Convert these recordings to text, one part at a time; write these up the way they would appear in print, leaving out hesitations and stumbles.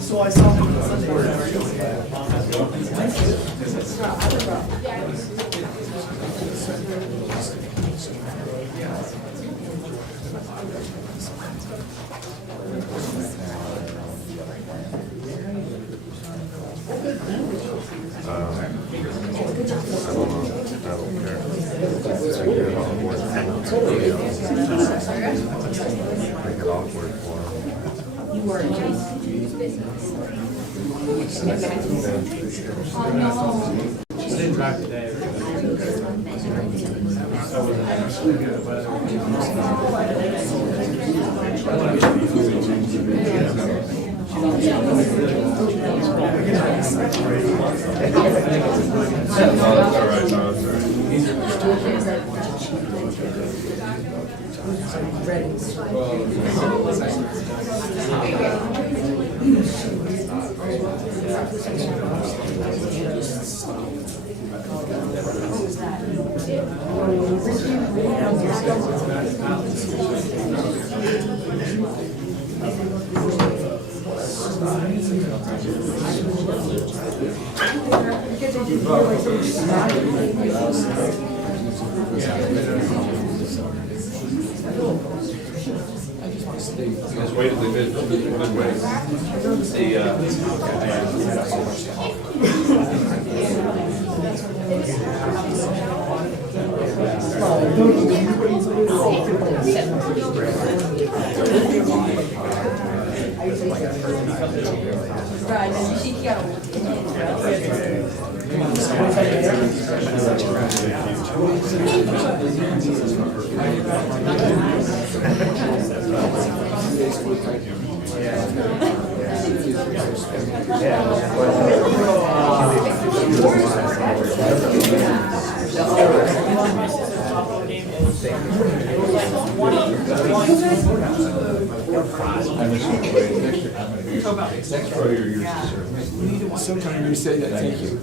So I saw him Sunday. She didn't drive today. Just waited midway. Sometimes you say that, thank you.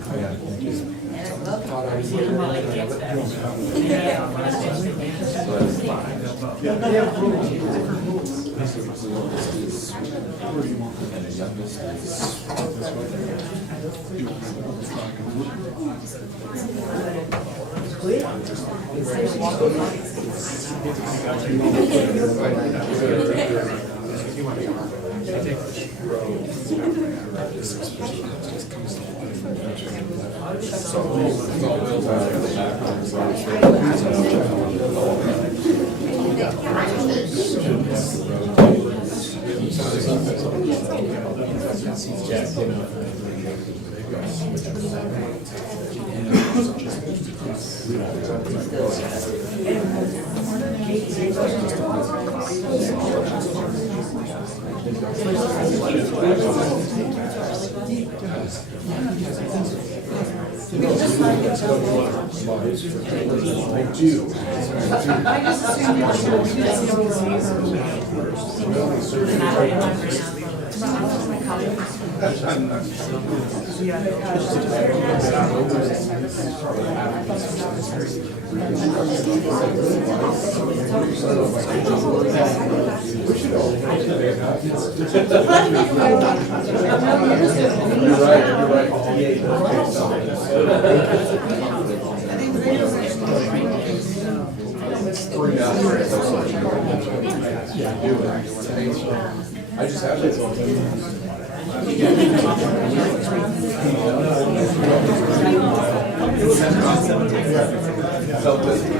I just have it.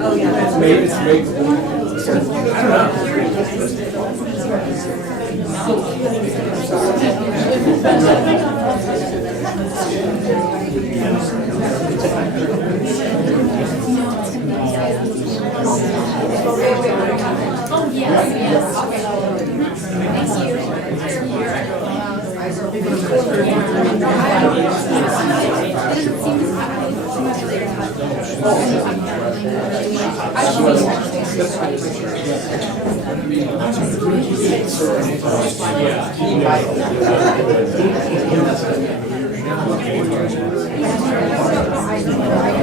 Oh yeah, it's made. I don't Oh yes, yes.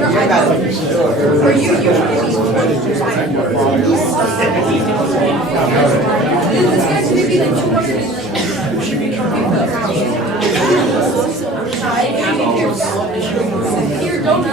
Thank you. Or you usually this guy's gonna be like 200. Here, don't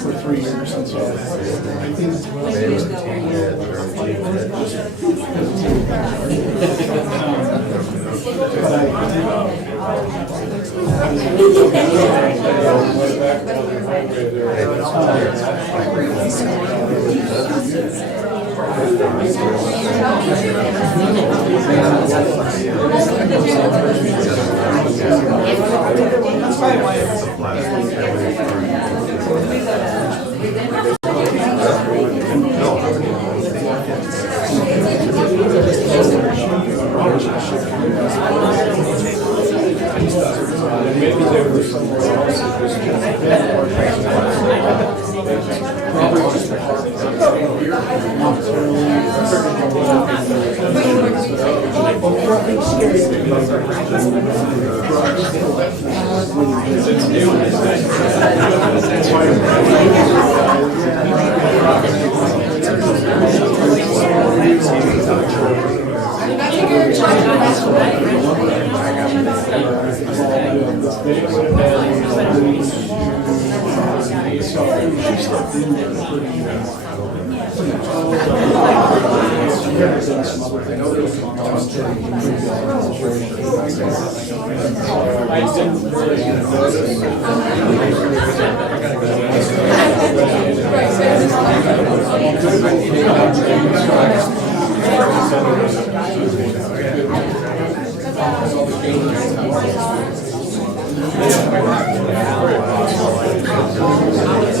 for 3 years, and so I maybe they were somewhere else.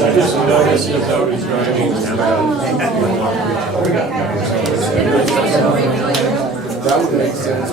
I just noticed as I was driving. That would make sense.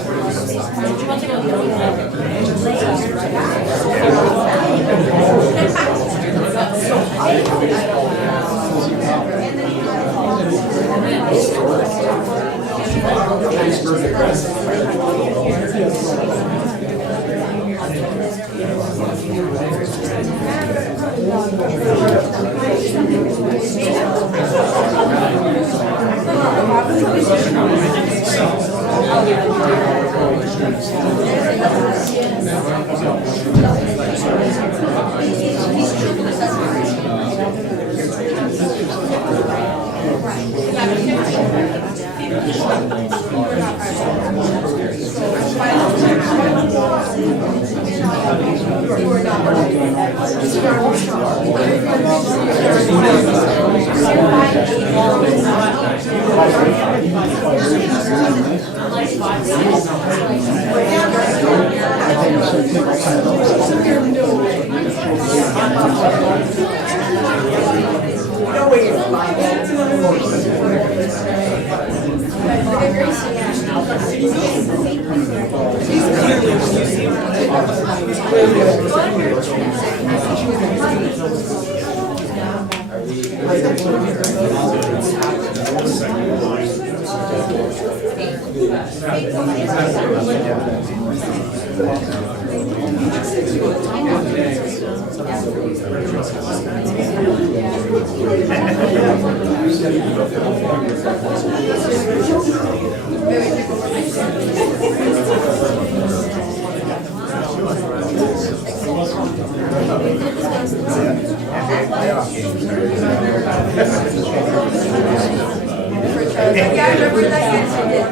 Yeah, I remember that yesterday.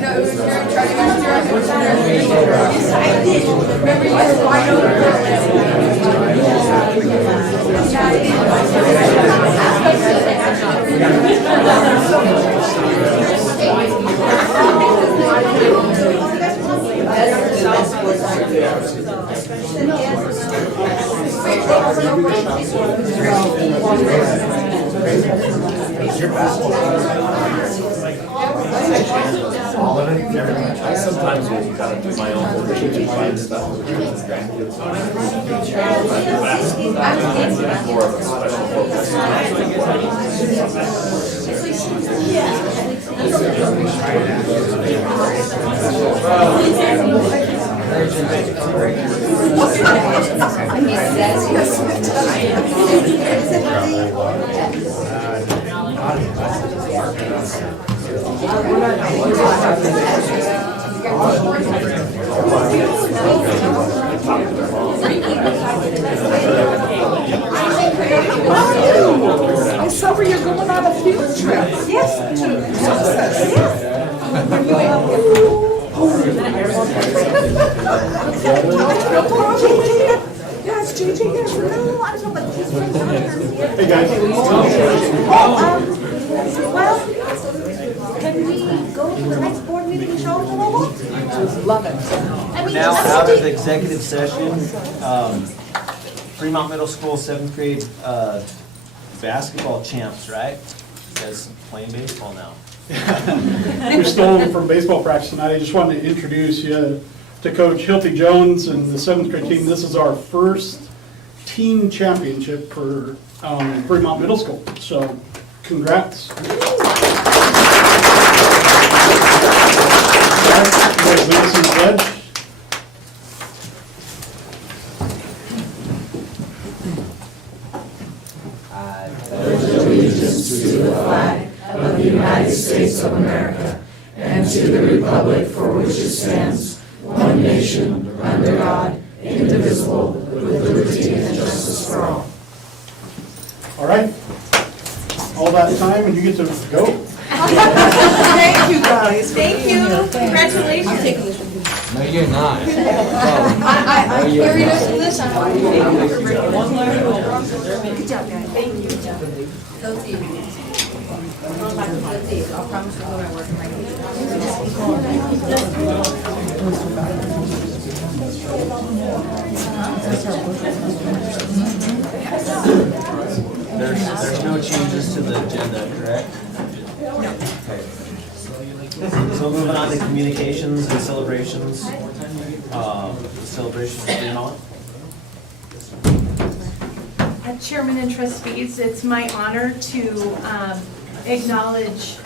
No, it was your trying to get your Yes, I did. Remember you guys wide I sometimes will kind of do my own version find stuff with kids and grandkids. I'm more of a special focus. I saw where you're going on a field trip. Yes, to Texas. Yes, JJ, yes. No, I don't know, but he's right down here. Hey, guys. Well, can we go to the next board meeting and show them a little? Love it. We're now out of executive session. Fremont Middle School 7th grade basketball champs, right? You guys playing baseball now. We're still from baseball practice tonight. I just wanted to introduce you to Coach Hilty Jones and the 7th grade team. This is our first team championship for Fremont Middle School. So, congrats. Allegiance to the flag of the United States of America and to the republic for which it stands, one nation, under God, indivisible, with liberty and justice for all. All right. All that time and you get to go. Thank you, guys. Thank you. Congratulations. No, you're not. I'm carried us to this. Good job, guys. Thank you. Go team. Go team. I'll promise to go and work my There's no changes to the agenda, correct? No. Okay. So moving on to communications and celebrations. Celebrations of Fremont. Chairman and trustees, it's my honor to acknowledge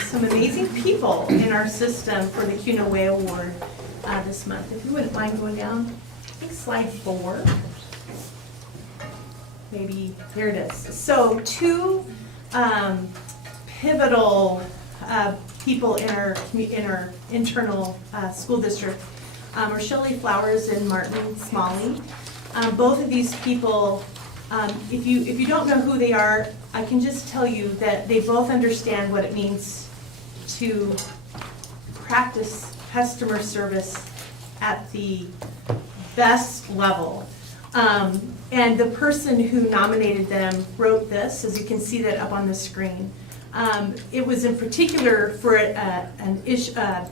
some amazing people in our system for the Kuna Way Award this month. If you wouldn't mind going down, I think slide 4. Maybe, here it is. So 2 pivotal people in our internal school district are Shelley Flowers and Martin Smalley. Both of these people, if you don't know who they are, I can just tell you that they both understand what it means to practice customer service at the best level. And the person who nominated them wrote this, as you can see that up on the screen. It was in particular for an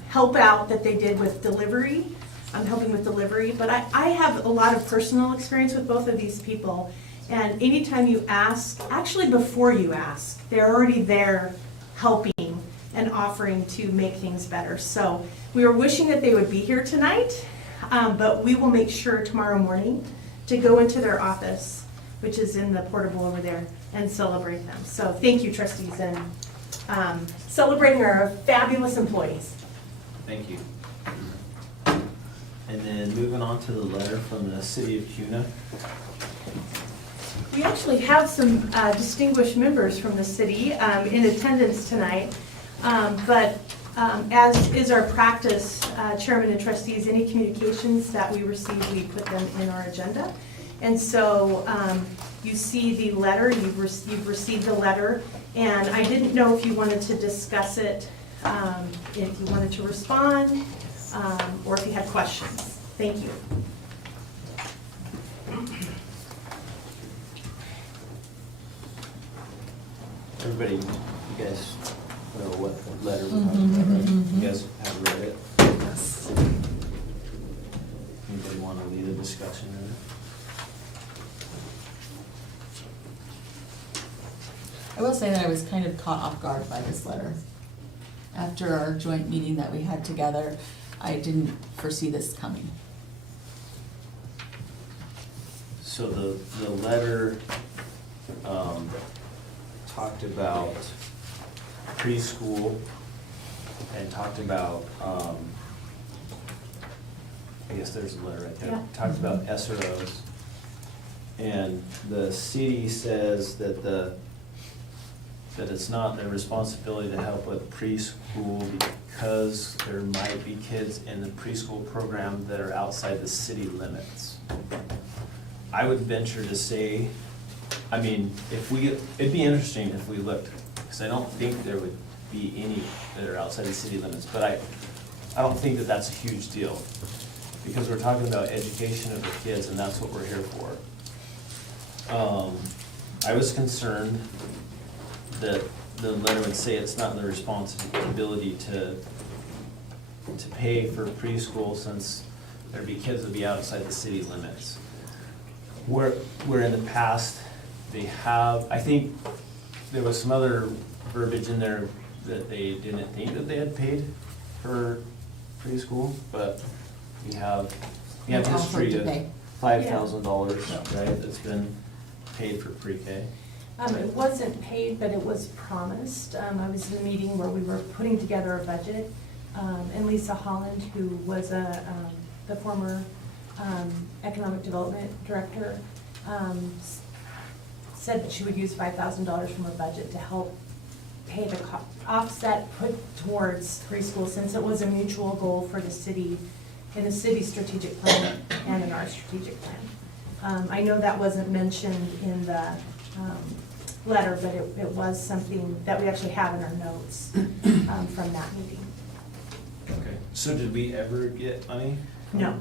help out that they did with delivery. I'm helping with delivery, but I have a lot of personal experience with both of these people. And anytime you ask, actually before you ask, they're already there helping and offering to make things better. So we were wishing that they would be here tonight, but we will make sure tomorrow morning to go into their office, which is in the portable over there, and celebrate them. So thank you, trustees, and celebrating our fabulous employees. Thank you. And then moving on to the letter from the city of Kuna. We actually have some distinguished members from the city in attendance tonight, but as is our practice, chairman and trustees, any communications that we receive, we put them in our agenda. And so you see the letter, you've received the letter, and I didn't know if you wanted to discuss it, if you wanted to respond, or if you had questions. Thank you. Everybody, you guys know what letter we're talking about, right? You guys have read it? Yes. Anybody want to lead a discussion in it? I will say that I was kind of caught off guard by this letter. After our joint meeting that we had together, I didn't foresee this coming. So the letter talked about preschool and talked about, I guess there's a letter right there. Yeah. Talked about SROs. And the city says that that it's not their responsibility to help with preschool because there might be kids in the preschool program that are outside the city limits. I would venture to say, I mean, it'd be interesting if we looked, because I don't think there would be any that are outside the city limits, but I don't think that that's a huge deal, because we're talking about education of the kids, and that's what we're here for. I was concerned that the letter would say it's not their responsibility to pay for preschool since there'd be kids that would be outside the city limits. Where in the past, they have, I think there was some other verbiage in there that they didn't think that they had paid for preschool, but we have history of $5,000, right, that's been paid for pre-K. It wasn't paid, but it was promised. I was in a meeting where we were putting together a budget, and Lisa Holland, who was the former economic development director, said that she would use $5,000 from her budget to help pay the offset put towards preschool, since it was a mutual goal for the city, in the city's strategic plan and in our strategic plan. I know that wasn't mentioned in the letter, but it was something that we actually have in our notes from that meeting. Okay, so did we ever get money? No,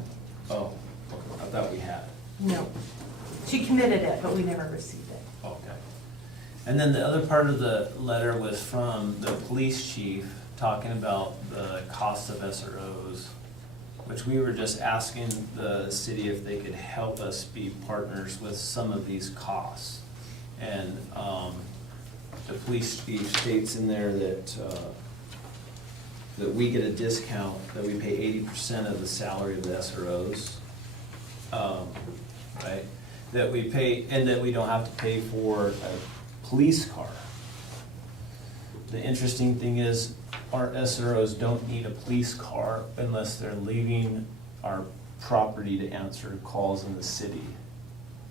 Oh, okay. I thought we had. no. She committed it, but we never received it. Okay. And then the other part of the letter was from the police chief talking about the cost of SROs, which we were just asking the city if they could help us be partners with some of these costs. And the police chief states in there that we get a discount, that we pay 80% of the salary of the SROs, right? That we pay, and that we don't have to pay for a police car. The interesting thing is, our SROs don't need a police car unless they're leaving our property to answer calls in the city.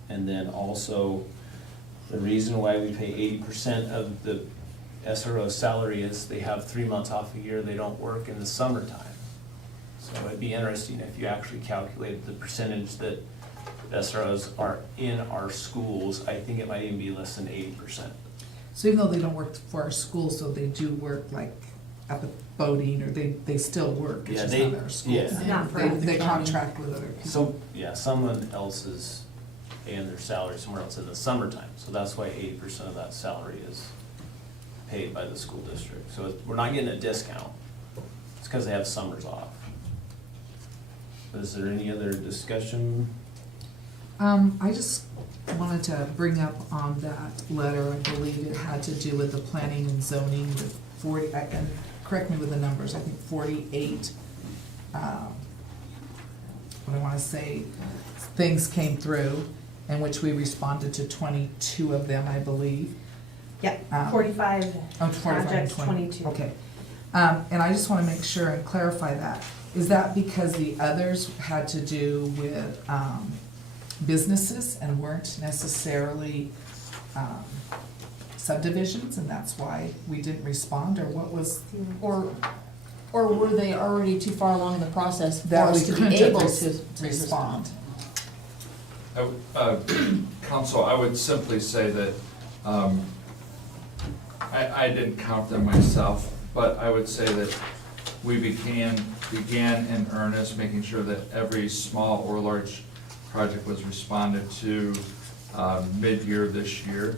And then also, the reason why we pay 80% of the SRO salary is they have 3 months off a year they don't work in the summertime. So it'd be interesting if you actually calculated the percentage that SROs are in our schools. I think it might even be less than 80%. So even though they don't work for our schools, so they do work like up at boating, or they still work, it's Yeah, just they- not our schools. yeah. Not for They, us. they contract with other people. So, yeah, someone else is paying their salary somewhere else in the summertime, so that's why 80% of that salary is paid by the school district. So we're not getting a discount, it's because they have summers off. Is there any other discussion? I just wanted to bring up on that letter, I believe it had to do with the planning and zoning with 40, I can, correct me with the numbers, I think 48, what I wanna say, things came through, in which we responded to 22 of them, I believe. Yeah, Um, 45 Oh, 45 and projects, 20. 22. Okay. And I just wanna make sure and clarify that. Is that because the others had to do with, businesses and weren't necessarily, subdivisions, and that's why we didn't respond, or what was? Or were they already too far along in the process for That we us to couldn't be have able res- to respond? Council, I would simply say that, I didn't count them myself, but I would say that we began in earnest, making sure that every small or large project was responded to mid-year this year.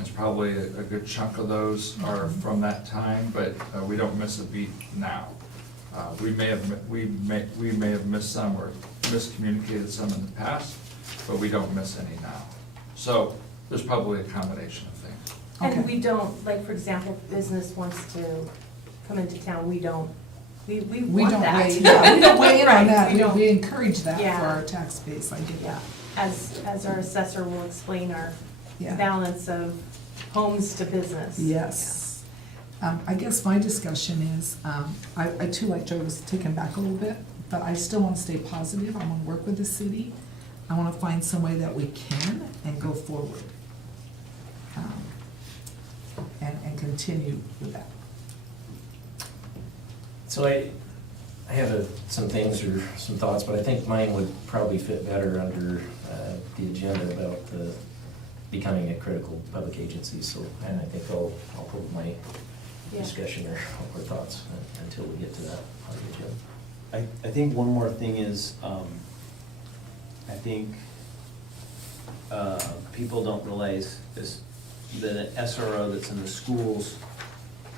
It's probably a good chunk of those are from that time, but we don't miss a beat now. We may have missed some or miscommunicated some in the past, but we don't miss any now. So there's probably a combination of things. Okay. And we don't, like, for example, business wants to come into town, we want We that. don't weigh, yeah, we don't weigh in on Right, that, we don't- we encourage that Yeah. for our tax base, I get Yeah, that. as our assessor will explain our Yeah. balance of homes to business. Yes. I guess my discussion is, I too, like Joe, was taken back a little bit, but I still wanna stay positive, I wanna work with the city. I wanna find some way that we can and go forward. And continue with that. So I have some things or some thoughts, but I think mine would probably fit better under the agenda about the becoming a critical public agency. So, and I think I'll hold my Yeah. discussion or thoughts until we get to that on the agenda. I think one more thing is, I think people don't realize is that an SRO that's in the schools,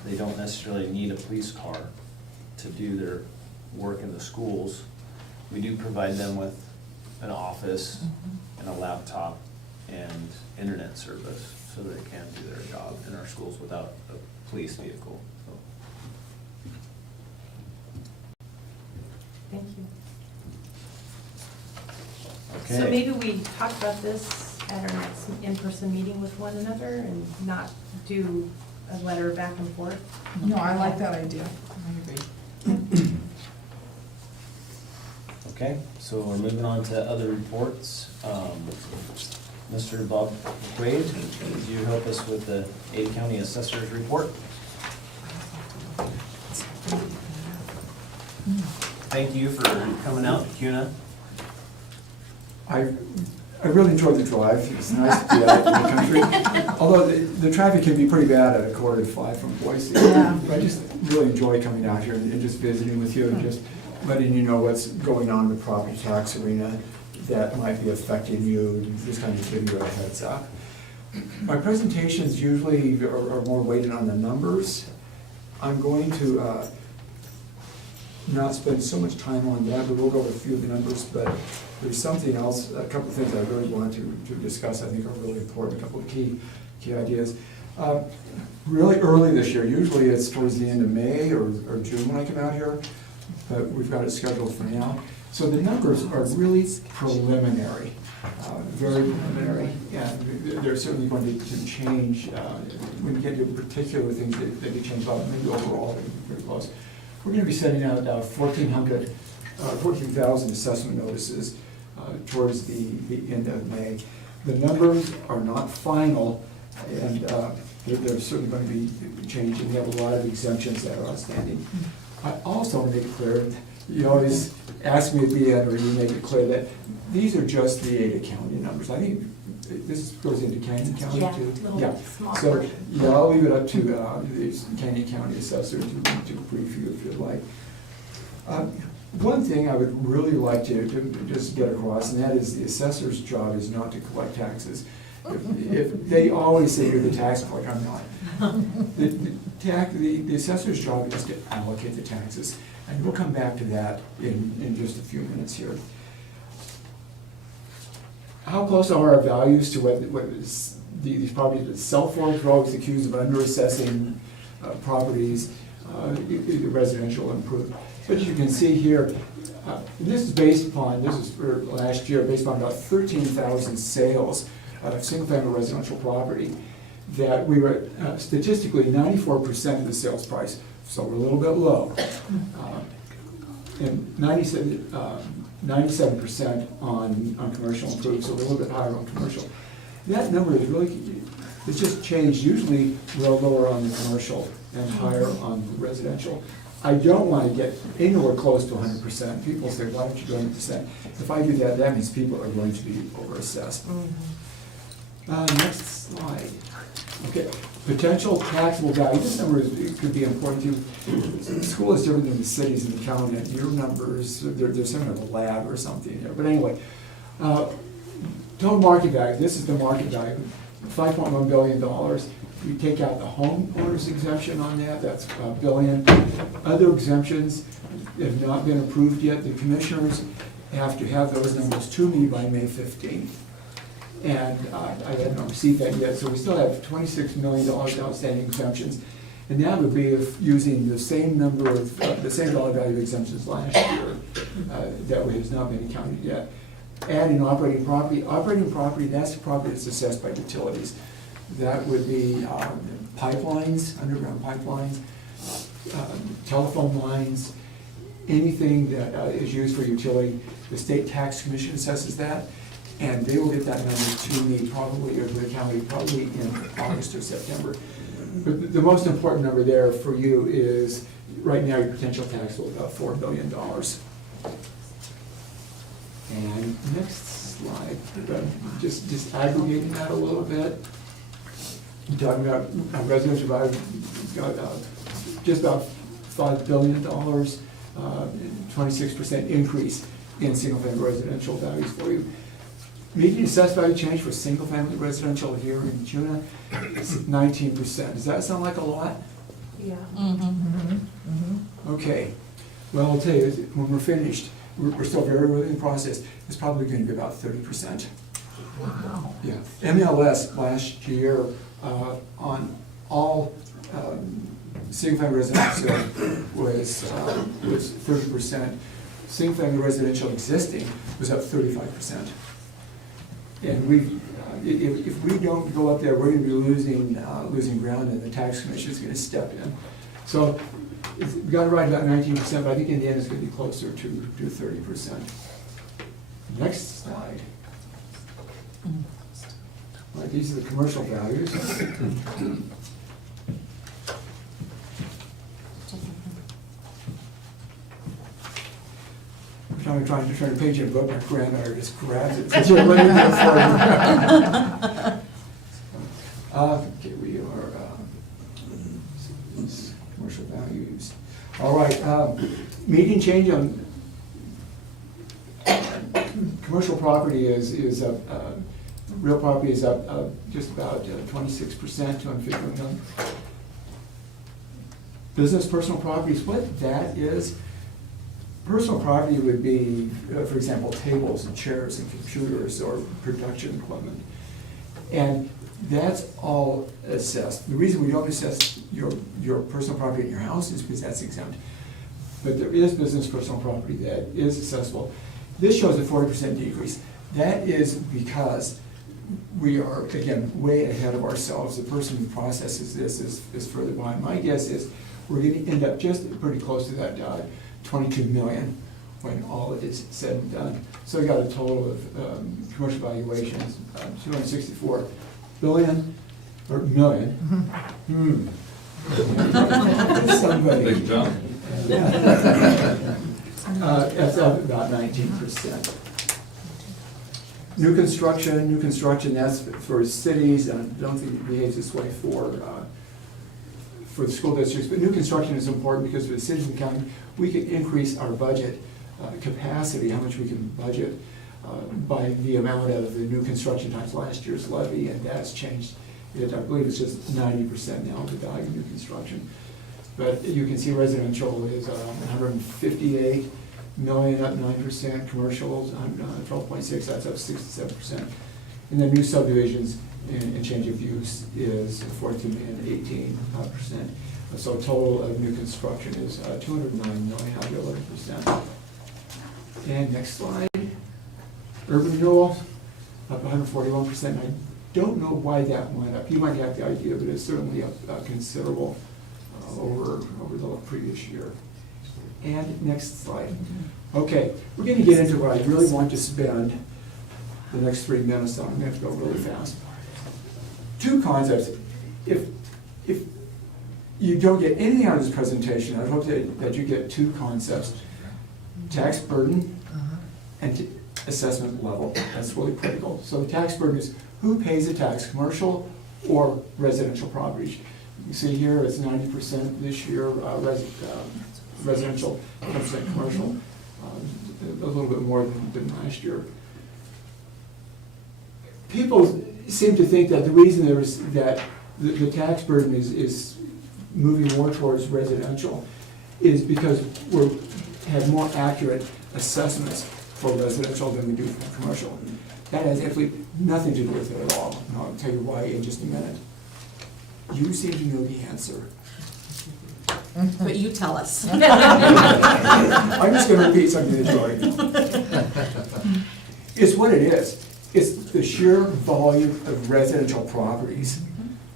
they don't necessarily need a police car to do their work in the schools. We do provide them with an office and a laptop and internet service so they can do their job in our schools without a police vehicle, so. Thank you. Okay. So maybe we talk about this at our next in-person meeting with one another and not do a letter back and forth? No, I like that idea. I agree. Okay, so we're moving on to other reports. Mr. Bob McQuaid, could you help us with the Ada County Assessor's Report? Thank you for coming out to Kuna. I really enjoyed the drive. It's nice to be out in the country. Although the traffic can be pretty bad at 4:45 from Boise. Yeah. But I just really enjoy coming out here and just visiting with you and just letting you know what's going on in the property tax arena that might be affecting you, and just kind of give you a heads up. My presentations usually are more weighted on the numbers. I'm going to not spend so much time on that, but we'll go over a few of the numbers, but there's something else, a couple of things I really want to discuss, I think are really important, a couple of key ideas. Really early this year, usually it's towards the end of May or June when I come out here, but we've got it scheduled for now. So the numbers are really preliminary, very preliminary, and they're certainly going to change when you get to particular things that they change a lot, maybe overall they're pretty close. We're going to be sending out 14,000 assessment notices towards the end of May. The numbers are not final, and they're certainly going to be changing. We have a lot of exemptions that are outstanding. I also want to make it clear you always ask me at the end, or you make it clear that these are just the Ada County numbers. I think this goes into Canyon County Yeah, too. little Yeah. small So, portion. yeah, I'll leave it up to the Canyon County assessor to brief you if you'd like. One thing I would really like to just get across, and that is the assessor's job is not to collect taxes. If they always say you're the tax collector, I'm not. The assessor's job is to allocate the taxes, and we'll come back to that in just a few minutes here. How close are our values to what is these properties that sell for? We're always accused of underassessing properties, residential improved. But you can see here, this is based upon, this is for last year, based on about 13,000 sales of single-family residential property, that we were statistically 94% of the sales price, so we're a little bit low. And 97% on commercial improved, so we're a little bit higher on commercial. That number is really, it's just changed. Usually we're lower on the commercial and higher on the residential. I don't want to get anywhere close to 100%. People say, why don't you go 100%? If I do that, that means people are going to be overassessed. Next slide. Okay, potential taxable value. This number could be important too. The school is different than the cities and the county, and your numbers, there's some kind of a lab or something here. But anyway, total market value, this is the market value, $5.1 billion. You take out the homeowner's exemption on that, that's $1 billion. Other exemptions have not been approved yet. The commissioners have to have those numbers to me by May 15th. And I have not received that yet, so we still have $26 million outstanding exemptions. And that would be if using the same number of, the same dollar value of exemptions last year that has not been accounted yet. Adding operating property, that's the property that's assessed by utilities. That would be pipelines, underground pipelines, telephone lines, anything that is used for utility. The state tax commission assesses that, and they will get that number to me probably, or to the county, probably in August or September. But the most important number there for you is, right now, your potential tax will be about $4 billion. And next slide, just aggregating that a little bit. I'm talking about residential value, got just about $5 billion, 26% increase in single-family residential values for you. Median assessed value change for single-family residential here in Kuna is 19%. Does that sound like a lot? Yeah. Okay. Well, I'll tell you, when we're finished, we're still very early in the process, it's probably going to be about 30%. Wow. Yeah. MLS last year on all single-family residential was 30%. Single-family residential existing was up 35%. And if we don't go up there, we're going to be losing ground, and the tax commission is going to step in. So we've got to write about 19%, but I think in the end it's going to be closer to 30%. Next slide. All right, these are the commercial values. I'm trying to turn a page in a book, my granddaughter just grabs it. Since you're looking there for it. Okay, we are, commercial values. All right, median change on commercial property is up, real property is up just about 26%, 250 million. Business personal properties, what that is, personal property would be, for example, tables and chairs and computers or production equipment. And that's all assessed. The reason we don't assess your personal property in your house is because that's exempt. But there is business personal property that is accessible. This shows a 40% decrease. That is because we are, again, way ahead of ourselves. The person who processes this is further behind. My guess is we're going to end up just pretty close to that 22 million when all is said and done. So we got a total of commercial valuations, 264 billion, or million. Big jump. That's up about 19%. New construction, that's for cities, and I don't think it behaves this way for the school districts, but new construction is important because for the cities and county, we can increase our budget capacity, how much we can budget by the amount of the new construction times last year's levy, and that's changed. I believe it's just 90% now of the value of new construction. But you can see residential is 158 million, up 9%, commercials 12.6, that's up 67%. And then new subdivisions and change of use is 42 million, 18%. So total of new construction is 209 million, up 11%. And next slide. Urban renewal, up 141%. I don't know why that went up. You might have the idea, but it's certainly up considerable over the previous year. And next slide. Okay, we're going to get into what I really want to spend the next 3 minutes on. I'm going to go really fast. Two concepts. If you don't get anything out of this presentation, I hope that you get two concepts: tax burden and assessment level. That's really critical. So the tax burden is who pays the tax, commercial or residential properties. You see here it's 90% this year, residential, 10% commercial, a little bit more than last year. People seem to think that the reason that the tax burden is moving more towards residential is because we have more accurate assessments for residential than we do for commercial. That has absolutely nothing to do with it at all, and I'll tell you why in just a minute. You seem to know the answer. But you tell us. I'm just going to repeat something that's right. It's what it is. It's the sheer volume of residential properties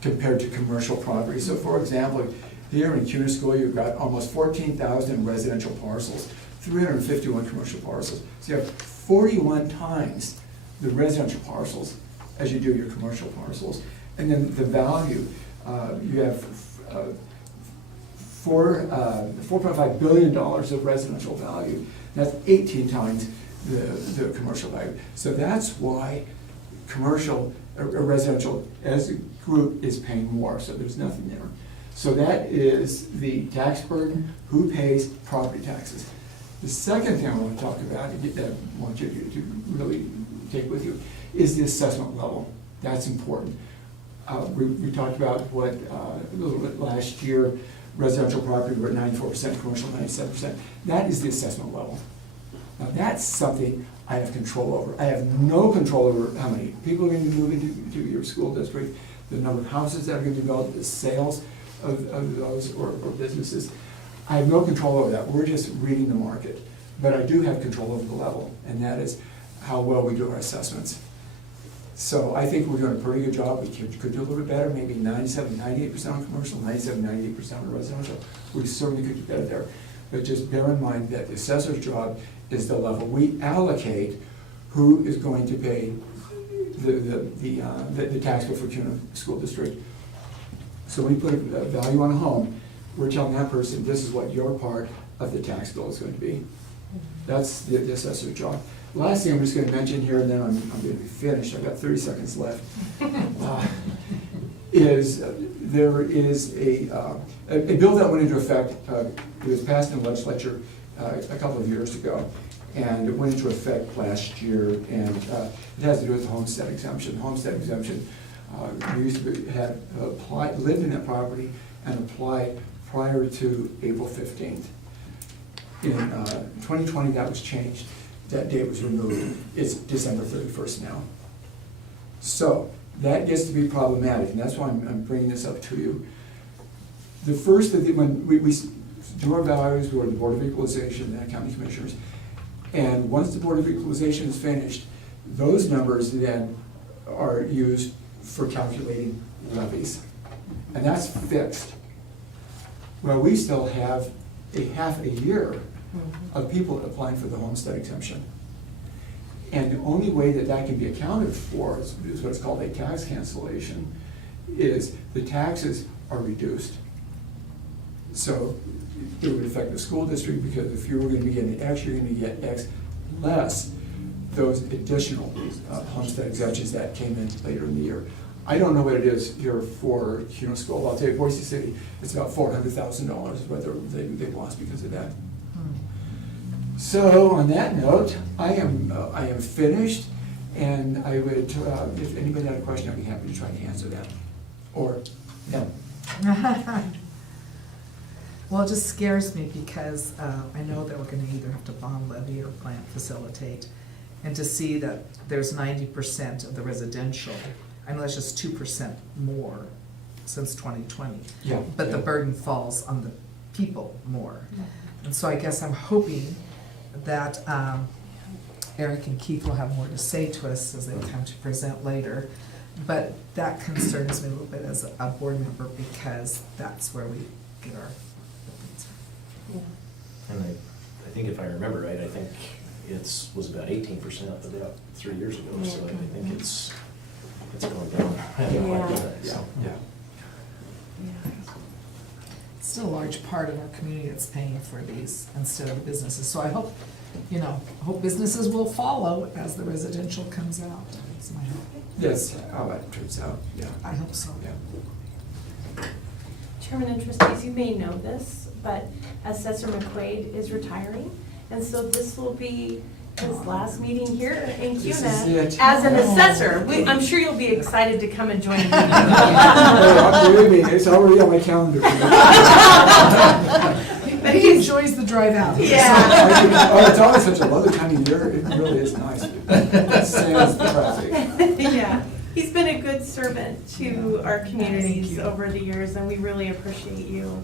compared to commercial properties. So for example, here in Kuna School, you've got almost 14,000 residential parcels, 351 commercial parcels. So you have 41 times the residential parcels as you do your commercial parcels. And then the value, you have $4.5 billion of residential value. That's 18 times the commercial value. So that's why commercial, residential as a group is paying more, so there's nothing there. So that is the tax burden, who pays property taxes. The second thing I want to talk about, that I want you to really take with you, is the assessment level. That's important. We talked about what a little bit last year, residential property were at 94%, commercial 97%. That is the assessment level. Now that's something I have control over. I have no control over how many people are going to be moving to your school district, the number of houses that are going to be built, the sales of those or businesses. I have no control over that. We're just reading the market. But I do have control over the level, and that is how well we do our assessments. So I think we're doing a pretty good job. We could do a little bit better, maybe 97, 98% on commercial, 97, 98% on residential. We certainly could do better there. But just bear in mind that the assessor's job is the level. We allocate who is going to pay the tax bill for Kuna School District. So when you put a value on a home, we're telling that person this is what your part of the tax bill is going to be. That's the assessor's job. Last thing I'm just going to mention here, and then I'm going to be finished. I've got 30 seconds left. There is a bill that went into effect. It was passed in the legislature a couple of years ago, and it went into effect last year. And it has to do with the homestead exemption. The homestead exemption, you used to lived in that property and applied prior to April 15th. In 2020, that was changed. That date was removed. It's December 31st now. So that gets to be problematic, and that's why I'm bringing this up to you. The first of when we do our values, we go to the Board of Equalization and County Commissioners, and once the Board of Equalization is finished, those numbers then are used for calculating levies, and that's fixed. Well, we still have a half a year of people applying for the homestead exemption. And the only way that that can be accounted for is what's called a tax cancellation, is the taxes are reduced. So it would affect the school district, because if you were gonna be getting X, you're gonna get X less those additional homestead exemptions that came in later in the year. I don't know what it is here for Kuna School. I'll tell you, Boise City, it's about $400,000 whether they lost because of that. So on that note, I am finished, and I would, if anybody had a question, I'd be happy to try to answer that. Or, no. Well, it just scares me because I know that we're gonna either have to bond levy or plant facilitate. And to see that there's 90% of the residential, I know that's just 2% more since 2020. Yeah. But the yeah. burden falls on the people more. And so I guess I'm hoping that Eric and Keith will have more to say to us as they come to present later. But that concerns me a little bit as a board member, because that's where we get our opinions from. And I think if I remember right, I think was about 18% about 3 years ago, so I think it's going down. Yeah. It's still a large part of our community that's paying for these instead of the businesses. So I hope, businesses will follow as the residential comes out. That's my hope. That's how that turns out, yeah. I hope so. Yeah. Chairman and trustees, you may know this, but Assessor McQuaid is retiring, and so this will be his last meeting here in This Kuna is it. as an assessor. I'm sure you'll be excited to come and join me. Believe me, it's already on my calendar. But he enjoys the drive out. Yeah. Oh, it's always such a lovely time of year, it really is nice. Sans the traffic. Yeah, he's been a good servant to our communities Thank you. over the years, and we really appreciate you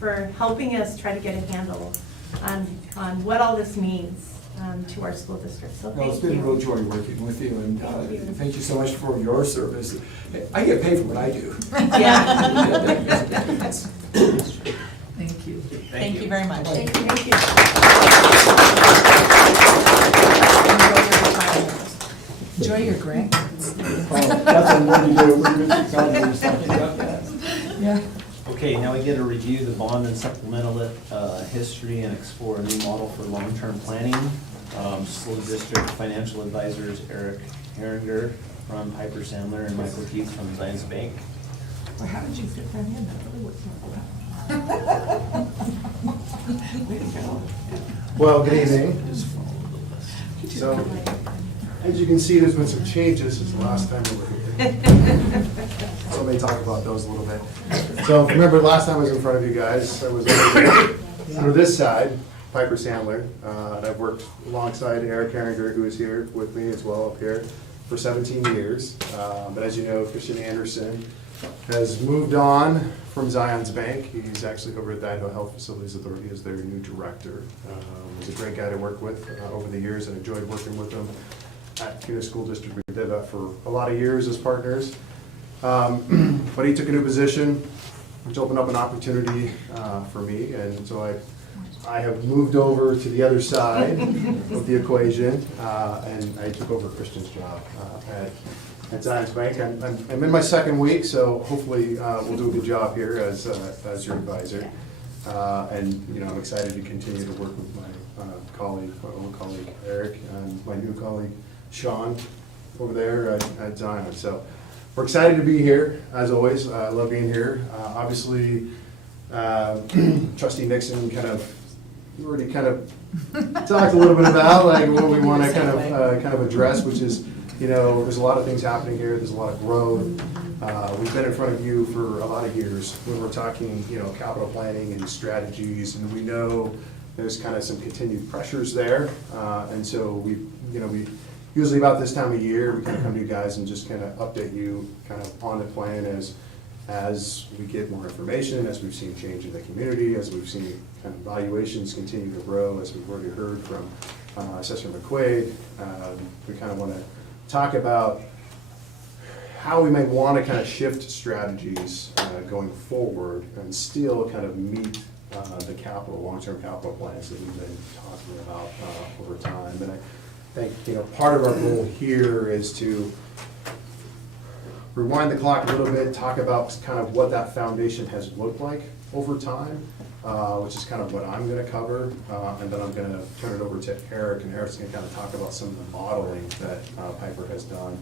for helping us try to get a handle on what all this means to our school district. So Well, thank it's been a real you. joy working with you, and Thank you. thank you so much for your service. I get paid for what I do. Yeah. Thank you. Thank you very much. Thank you. Enjoy your grandkids. That's what we do. We're just talking about that. Yeah. Okay, now we get to review the bond and supplemental history and explore a new model for long-term planning. School District Financial Advisors Eric Herringer from Piper Sandler and Michael Keith from Zions Bank. Well, how did you fit that in? That really worked out. Way to go. Well, good evening. Just follow the list. So, as you can see, there's been some changes since the last time we were here. So let me talk about those a little bit. So remember, last time I was in front of you guys, I was over this side, Piper Sandler. And I've worked alongside Eric Herringer, who is here with me as well up here, for 17 years. But as you know, Christian Anderson has moved on from Zions Bank. He's actually over at the Idaho Health Facilities Authority as their new director. He's a great guy to work with over the years, and enjoyed working with him at Kuna School District. We did that for a lot of years as partners. But he took a new position, which opened up an opportunity for me, and so I have moved over to the other side of the equation, and I took over Christian's job at Zions Bank. I'm in my second week, so hopefully we'll do a good job here as your advisor. And I'm excited to continue to work with my old colleague Eric, and my new colleague Sean over there at Zions. So we're excited to be here, as always. I love being here. Obviously, Trustee Nixon already talked a little bit about what we want to kind of address, which is, there's a lot of things happening here. There's a lot of growth. We've been in front of you for a lot of years when we're talking, capital planning and strategies, and we know there's kind of some continued pressures there. And so we usually about this time of year, we kind of come to you guys and just kind of update you kind of on the plan as we get more information, as we've seen change in the community, as we've seen kind of valuations continue to grow, as we've already heard from Assessor McQuaid. We kind of want to talk about how we may want to kind of shift strategies going forward and still kind of meet the long-term capital plans that we've been talking about over time. And I think part of our goal here is to rewind the clock a little bit, talk about kind of what that foundation has looked like over time, which is kind of what I'm gonna cover, and then I'm gonna turn it over to Eric, and Eric's gonna kind of talk about some of the modeling that Piper has done,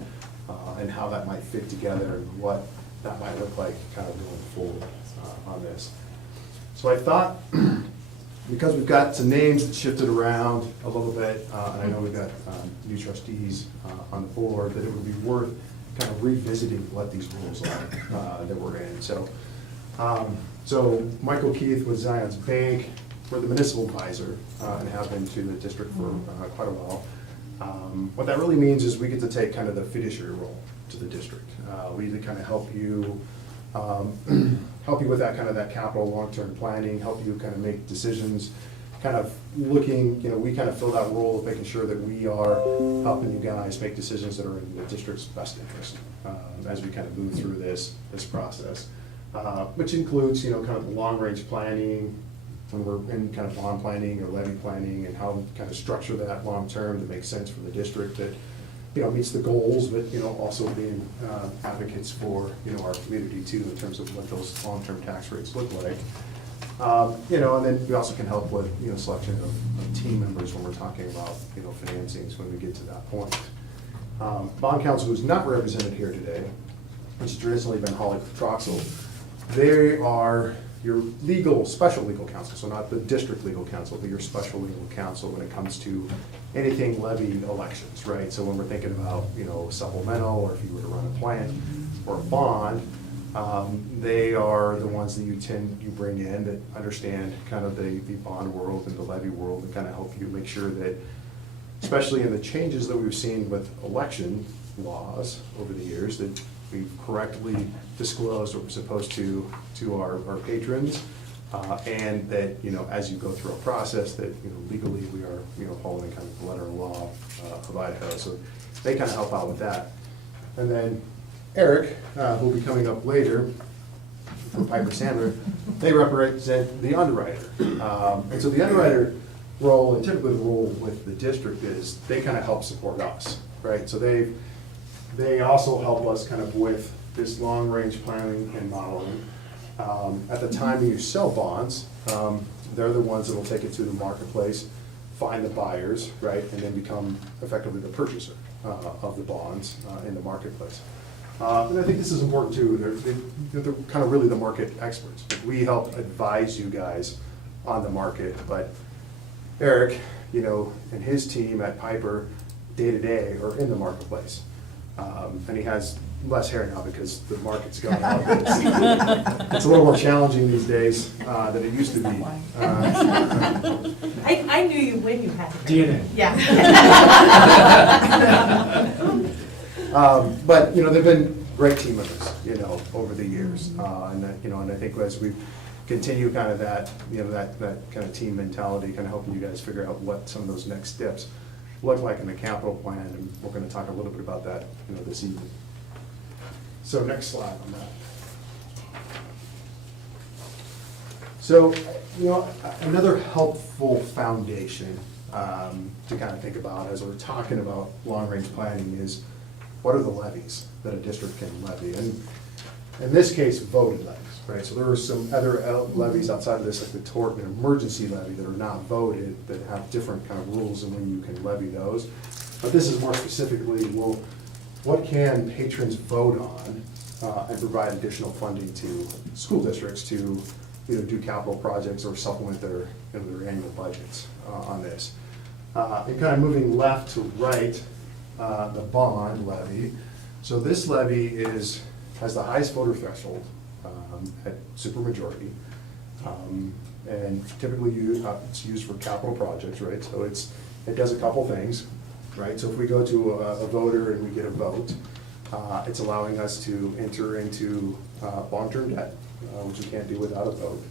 and how that might fit together, and what that might look like kind of going forward on this. So I thought, because we've got some names that shifted around a little bit, and I know we've got new trustees on the board, that it would be worth kind of revisiting what these rules are that we're in. So, so Michael Keith with Zion's Bank, we're the municipal advisor, and have been to the district for quite a while. What that really means is we get to take kind of the fiduciary role to the district. We either kind of help you with that kind of that capital long-term planning, help you kind of make decisions, kind of looking, we kind of fill that role of making sure that we are helping you guys make decisions that are in the district's best interest as we kind of move through this process, which includes, kind of long-range planning, when we're in kind of bond planning or levy planning, and how we kind of structure that long-term to make sense for the district that, meets the goals, but, also being advocates for, our community too, in terms of what those long-term tax rates look like. And then we also can help with, selection of team members when we're talking about, financings when we get to that point. Bond counsel, who's not represented here today, which has traditionally been Holly Troxel, they are your special legal counsel, so not the district legal counsel, but your special legal counsel when it comes to anything levy elections, right? So when we're thinking about, supplemental, or if you were to run a plant or a bond, they are the ones that you bring in that understand kind of the bond world and the levy world, and kind of help you make sure that, especially in the changes that we've seen with election laws over the years, that we've correctly disclosed what we're supposed to our patrons, and that, as you go through a process, that, legally we are, following kind of the letter of law of Idaho. So they kind of help out with that. And then Eric, who'll be coming up later, from Piper Sandler, they represent the underwriter. And so the underwriter role, and typically the role with the district, is they kind of help support us, right? So they also help us kind of with this long-range planning and modeling. At the time you sell bonds, they're the ones that will take it to the marketplace, find the buyers, right, and then become effectively the purchaser of the bonds in the marketplace. And I think this is important too. They're kind of really the market experts. We help advise you guys on the market, but Eric, and his team at Piper, day to day, are in the marketplace. And he has less hair now because the market's going up. It's a little more challenging these days than it used to be. I knew you when you had it. DNA. Yeah. But, they've been great team members, over the years. And I think as we continue kind of that, that kind of team mentality, kind of helping you guys figure out what some of those next steps look like in the capital plan, and we're going to talk a little bit about that, this evening. So next slide on that. So, another helpful foundation to kind of think about as we're talking about long-range planning is, what are the levies that a district can levy? And in this case, voted levies, right? So there are some other levies outside of this, like the tort and emergency levy, that are not voted, that have different kind of rules and when you can levy those. But this is more specifically, well, what can patrons vote on and provide additional funding to school districts to do capital projects or supplement their annual budgets on this. And kind of moving left to right, the bond levy. So this levy has the highest voter threshold at supermajority. And typically it's used for capital projects, right? So it does a couple things, right? So if we go to a voter and we get a vote, it's allowing us to enter into long-term debt, which we can't do without a vote.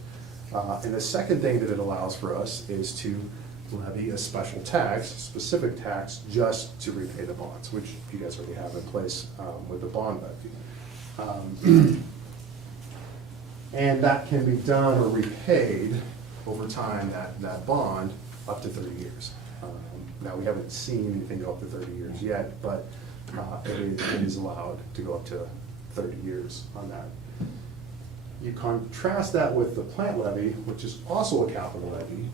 And the second thing that it allows for us is to levy a special tax, specific tax, just to repay the bonds, which you guys already have in place with the bond levy. And that can be done or repaid over time, that bond, up to 30 years. Now, we haven't seen anything go up to 30 years yet, but it is allowed to go up to 30 years on that. You contrast that with the plant levy, which is also a capital levy.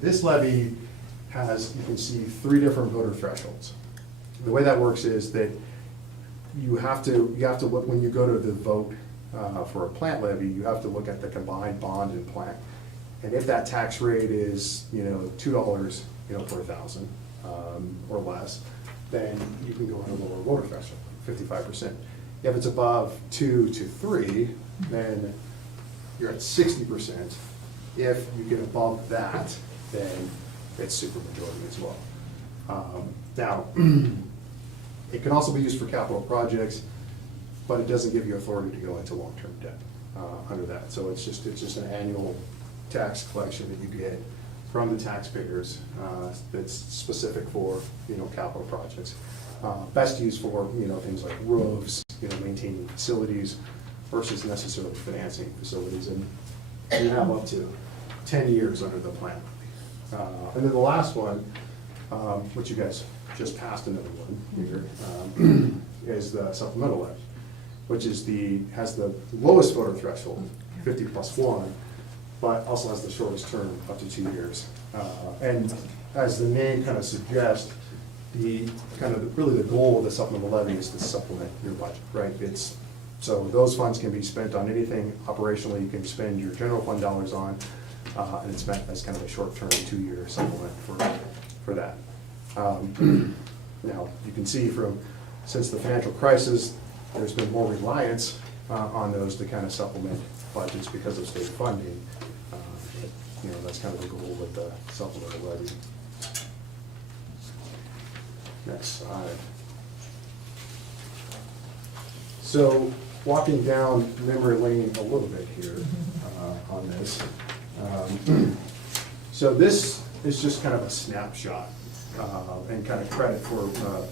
This levy has, you can see, 3 different voter thresholds. The way that works is that you have to look, when you go to the vote for a plant levy, you have to look at the combined bond and plant. And if that tax rate is, $2, per 1,000 or less, then you can go on a lower voter threshold, 55%. If it's above 2 to 3, then you're at 60%. If you get above that, then it's supermajority as well. Now, it can also be used for capital projects, but it doesn't give you authority to go into long-term debt under that. So it's just an annual tax collection that you get from the taxpayers that's specific for, capital projects. Best used for, things like roofs, maintaining facilities versus necessarily financing facilities. And you have up to 10 years under the plan. And then the last one, which you guys just passed another one here, is the supplemental levy, which is has the lowest voter threshold, 50 plus 1, but also has the shortest term, up to 2 years. And as the name kind of suggests, really the goal of the supplemental levy is to supplement your budget, right? So those funds can be spent on anything operationally you can spend your general fund dollars on, and it's meant as kind of a short-term 2-year supplement for that. Now, you can see since the financial crisis, there's been more reliance on those to kind of supplement budgets because of state funding. That's kind of the goal with the supplemental levy. Next slide. So, walking down memory lane a little bit here on this. So this is just kind of a snapshot and kind of credit for